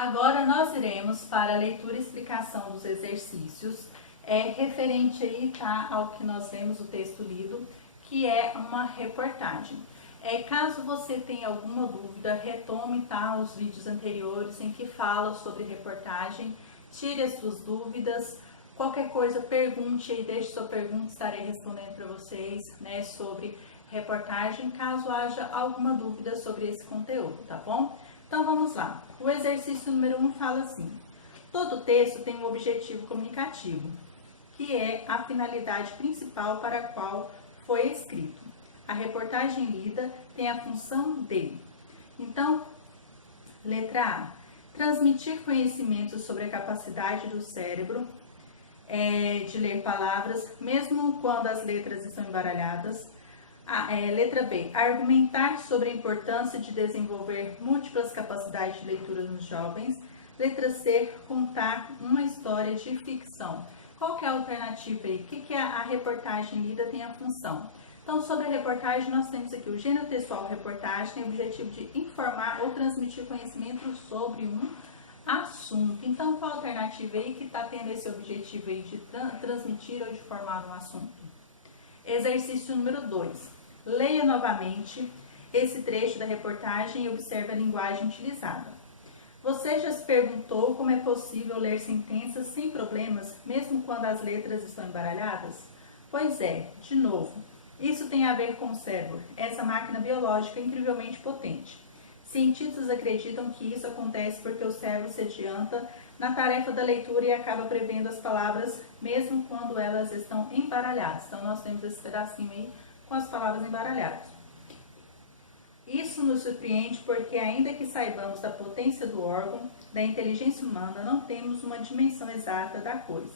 Agora nós iremos para a leitura e explicação dos exercícios, referente aí, tá, ao que nós vemos o texto lido, que é uma reportagem. Caso você tenha alguma dúvida, retome, tá, os vídeos anteriores em que fala sobre reportagem, tire as suas dúvidas, qualquer coisa pergunte aí, deixe sua pergunta, estarei respondendo para vocês, né, sobre reportagem, caso haja alguma dúvida sobre esse conteúdo, tá bom? Então vamos lá. O exercício número 1 fala assim: todo texto tem um objetivo comunicativo, que é a finalidade principal para a qual foi escrito. A reportagem lida tem a função de. Então, letra A: transmitir conhecimentos sobre a capacidade do cérebro de ler palavras, mesmo quando as letras estão embaralhadas. Letra B: argumentar sobre a importância de desenvolver múltiplas capacidades de leitura nos jovens. Letra C: contar uma história de ficção. Qual que é a alternativa aí? O que a reportagem lida tem a função? Então, sobre a reportagem, nós temos aqui o gênero textual reportagem, tem o objetivo de informar ou transmitir conhecimento sobre um assunto. Então, qual a alternativa aí que está tendo esse objetivo aí de transmitir ou de formar um assunto? Exercício número 2. Leia novamente esse trecho da reportagem e observe a linguagem utilizada. Você já se perguntou como é possível ler sentenças sem problemas, mesmo quando as letras estão embaralhadas? Pois é, de novo, isso tem a ver com o cérebro, essa máquina biológica incrivelmente potente. Cientistas acreditam que isso acontece porque o cérebro se adianta na tarefa da leitura e acaba prevendo as palavras, mesmo quando elas estão embaralhadas. Então, nós temos esse pedacinho aí com as palavras embaralhadas. Isso nos surpreende porque, ainda que saibamos da potência do órgão, da inteligência humana, não temos uma dimensão exata da coisa.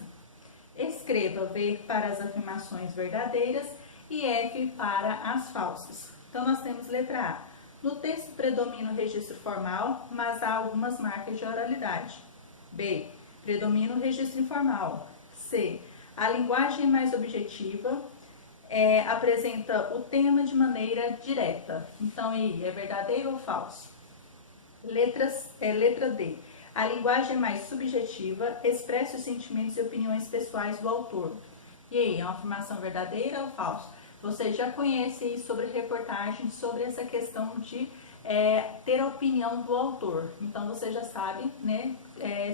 Escreva V para as afirmações verdadeiras e F para as falsas. Então, nós temos letra A: no texto predomina o registro formal, mas há algumas marcas de oralidade. B: predomina o registro informal. C: a linguagem mais objetiva apresenta o tema de maneira direta. Então, aí, é verdadeiro ou falso? Letra D: a linguagem mais subjetiva expressa os sentimentos e opiniões pessoais do autor. E aí, é uma afirmação verdadeira ou falsa? Você já conhece sobre reportagem, sobre essa questão de ter a opinião do autor. Então, você já sabe, né,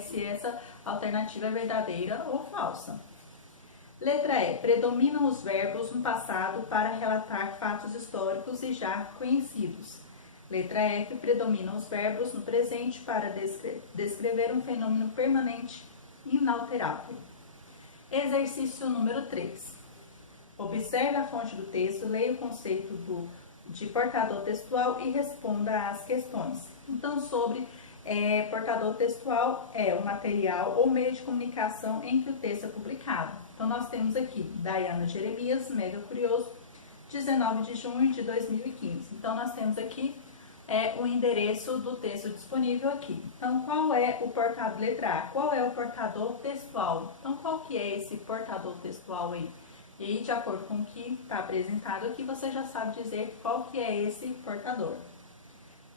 se essa alternativa é verdadeira ou falsa. Letra E: predominam os verbos no passado para relatar fatos históricos e já conhecidos. Letra F: predominam os verbos no presente para descrever um fenômeno permanente inalterável. Exercício número 3. Observe a fonte do texto, leia o conceito de portador textual e responda às questões. Então, sobre portador textual é o material ou meio de comunicação em que o texto é publicado. Então, nós temos aqui Daiana Jeremias, Mega Curioso, 19 de junho de 2015. Então, nós temos aqui o endereço do texto disponível aqui. Então, qual é o portador? Letra A: qual é o portador textual? Então, qual que é esse portador textual aí? E aí, de acordo com o que está apresentado aqui, você já sabe dizer qual que é esse portador.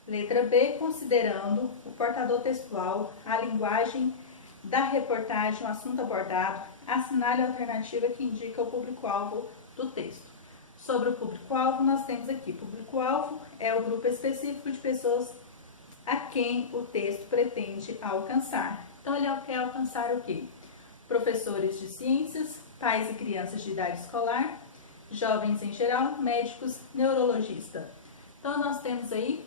Letra B: considerando o portador textual, a linguagem da reportagem, o assunto abordado, assinale a alternativa que indica o público-alvo do texto. Sobre o público-alvo, nós temos aqui: público-alvo é o grupo específico de pessoas a quem o texto pretende alcançar. Então, ele quer alcançar o quê? Professores de ciências, pais e crianças de idade escolar, jovens em geral, médicos, neurologista. Então, nós temos aí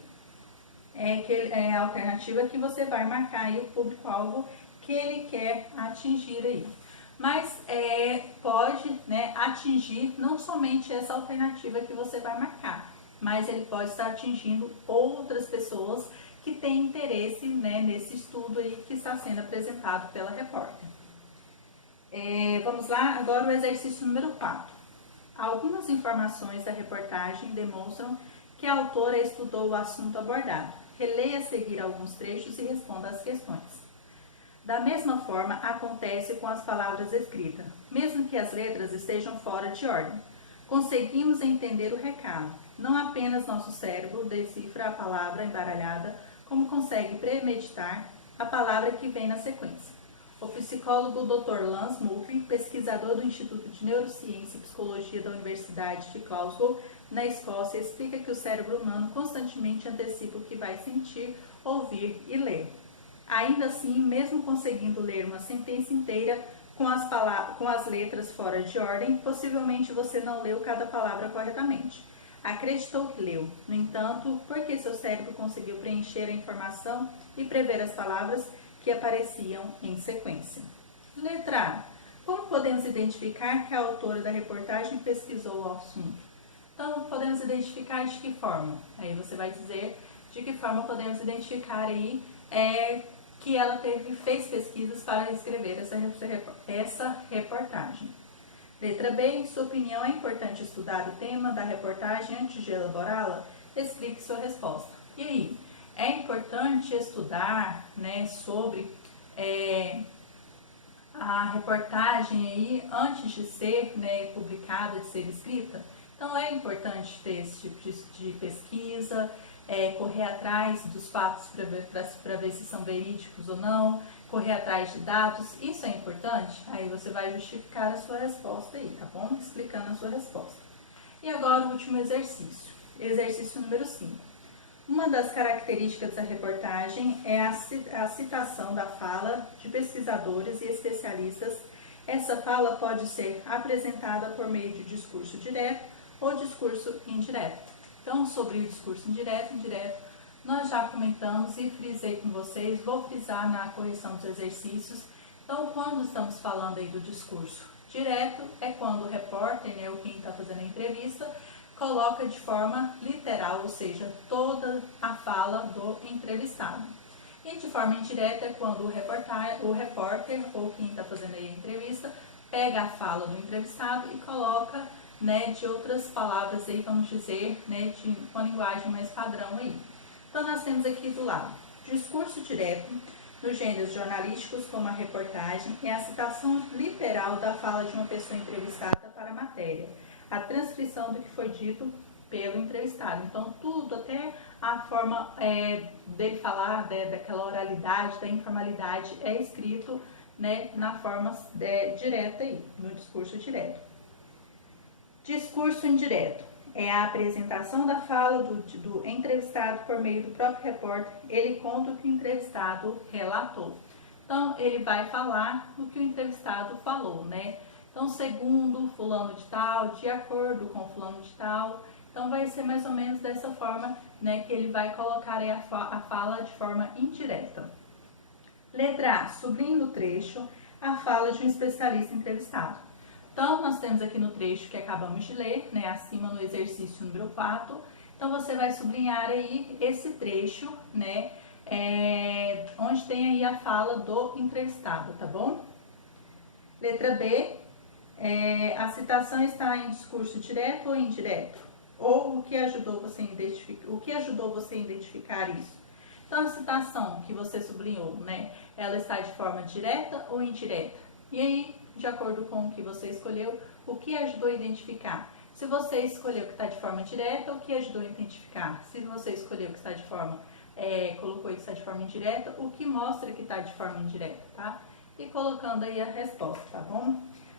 a alternativa que você vai marcar aí o público-alvo que ele quer atingir aí. Mas pode, né, atingir não somente essa alternativa que você vai marcar, mas ele pode estar atingindo outras pessoas que têm interesse, né, nesse estudo aí que está sendo apresentado pela repórter. Vamos lá, agora o exercício número 4. Algumas informações da reportagem demonstram que a autora estudou o assunto abordado. Releia a seguir alguns trechos e responda às questões. Da mesma forma, acontece com as palavras escritas, mesmo que as letras estejam fora de ordem. Conseguimos entender o recado. Não apenas nosso cérebro decifra a palavra embaralhada, como consegue premeditar a palavra que vem na sequência. O psicólogo Dr. Lance Moultrie, pesquisador do Instituto de Neurociência e Psicologia da Universidade de Glasgow, na Escócia, explica que o cérebro humano constantemente antecipa o que vai sentir, ouvir e ler. Ainda assim, mesmo conseguindo ler uma sentença inteira com as letras fora de ordem, possivelmente você não leu cada palavra corretamente. Acreditou que leu. No entanto, porque seu cérebro conseguiu preencher a informação e prever as palavras que apareciam em sequência. Letra A. Como podemos identificar que a autora da reportagem pesquisou o assunto? Então, podemos identificar de que forma? Aí você vai dizer de que forma podemos identificar aí que ela fez pesquisas para escrever essa reportagem. Letra B. Em sua opinião, é importante estudar o tema da reportagem antes de elaborá-la? Explique sua resposta. E aí? É importante estudar, né, sobre a reportagem aí antes de ser, né, publicada, de ser escrita? Então é importante ter esse tipo de pesquisa, correr atrás dos fatos para ver se são verídicos ou não, correr atrás de dados, isso é importante? Aí você vai justificar a sua resposta aí, tá bom? Explicando a sua resposta. E agora o último exercício, exercício número 5. Uma das características da reportagem é a citação da fala de pesquisadores e especialistas. Essa fala pode ser apresentada por meio de discurso direto ou discurso indireto. Então, sobre o discurso indireto, nós já comentamos e frisei com vocês, vou frisar na correção dos exercícios. Então, quando estamos falando aí do discurso direto, é quando o repórter, né, ou quem está fazendo a entrevista, coloca de forma literal, ou seja, toda a fala do entrevistado. E de forma indireta é quando o repórter ou quem está fazendo aí a entrevista pega a fala do entrevistado e coloca, né, de outras palavras aí, vamos dizer, né, de uma linguagem mais padrão aí. Então nós temos aqui do lado, discurso direto, nos gêneros jornalísticos como a reportagem, é a citação literal da fala de uma pessoa entrevistada para a matéria, a transcrição do que foi dito pelo entrevistado. Então tudo, até a forma dele falar, daquela oralidade, da informalidade, é escrito, né, na forma direta aí, no discurso direto. Discurso indireto é a apresentação da fala do entrevistado por meio do próprio repórter. Ele conta o que o entrevistado relatou. Então, ele vai falar o que o entrevistado falou, né? Então, segundo fulano de tal, de acordo com fulano de tal. Então, vai ser mais ou menos dessa forma, né, que ele vai colocar aí a fala de forma indireta. Letra A. Sublinhe no trecho a fala de um especialista entrevistado. Então, nós temos aqui no trecho que acabamos de ler, né, acima no exercício número 4. Então, você vai sublinhar aí esse trecho, né, onde tem aí a fala do entrevistado, tá bom? Letra B, a citação está em discurso direto ou indireto? Ou o que ajudou você a identificar isso? Então, a citação que você sublinhou, né, ela está de forma direta ou indireta? E aí, de acordo com o que você escolheu, o que ajudou a identificar? Se você escolheu que está de forma direta, o que ajudou a identificar? Se você escolheu que está de forma, colocou que está de forma indireta, o que mostra que está de forma indireta, tá? E colocando aí a resposta, tá bom?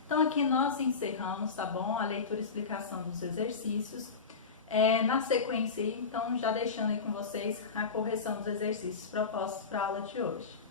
Então aqui nós encerramos, tá bom? A leitura e explicação dos exercícios. Na sequência aí, então já deixando aí com vocês a correção dos exercícios propostos para a aula de hoje.